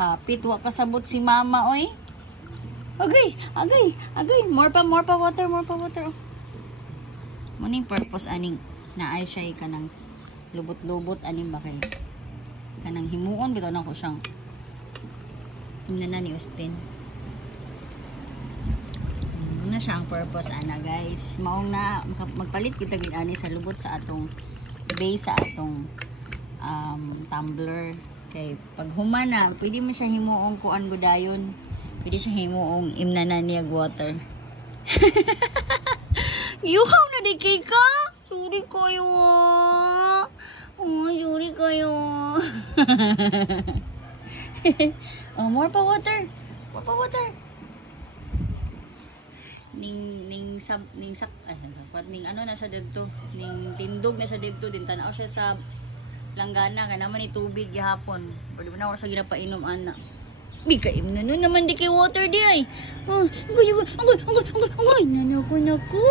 Hapit, wa kasabot si mama, oy. Agay, agay, agay. More pa water, oh. Muning purpose, aning, naay siya kanang lubot-lubot, aning ba kay kanang himuon, bitaw na ko siyang na ni Austin. Na siya ang purpose, ana, guys. Maong na, magpalit kita gini sa lubot sa atong base, sa atong tumbler. Kay pag humana, pwede mo siya himuong kuan gudayon. Pwede siya himuong imnanan niya water. Yuhaw na di kay ka. Sorry kayo. Oh, sorry kayo. Oh, more pa water. More pa water. Ning ano na siya dito. Ning tindog na siya dito. Din tanaw siya sa langgana ka naman ni tubig gihapon. Pwede na ako sa ginapainom ana. Di ka imna no naman di kay water di ay. Oh, angay, naku.